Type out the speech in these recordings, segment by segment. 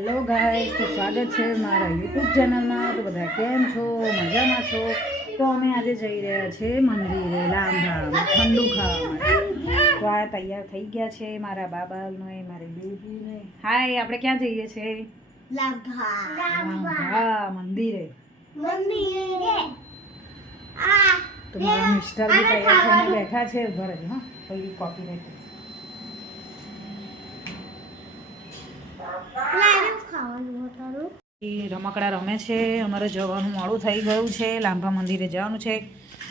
Hello guys, તો સ્વાગત છે મારા યુટ્યુબ ચેનલમાં। તો બધા કેમ છો? મજામાં છો? તો અમે આજે જઈ રહ્યા છીએ મંદિરે લાંભા ઠંડુ ખાવા માટે। તો આ તૈયાર થઈ ગયા છે મારા બાબાને, મારી બેબીને। હાય, આપણે ક્યાં જઈએ છીએ? લાંભા મંદિરે। તો મારા મિસ્ટર બી તૈયાર થઈને બેઠા છે। ઉભા રહેજો હા, પછી કોપીરાઈટ રમકડા રમે છે। અમારે જવાનું મોડું થઈ ગયું છે, લાંભા મંદિરે જવાનું છે,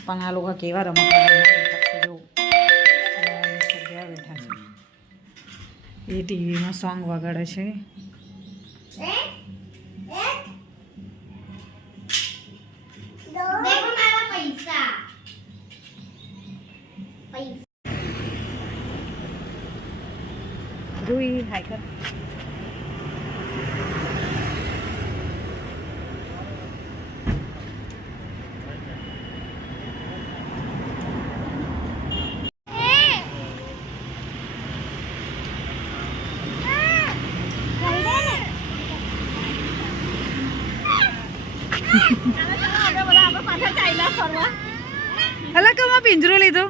પણ આ લોકો કેવા રમકડા બેઠા છે। એ ટીવીમાં સોંગ વગાડે છે। રૂઈ હાય કર। અલા કમાં પિંજરો લીધો?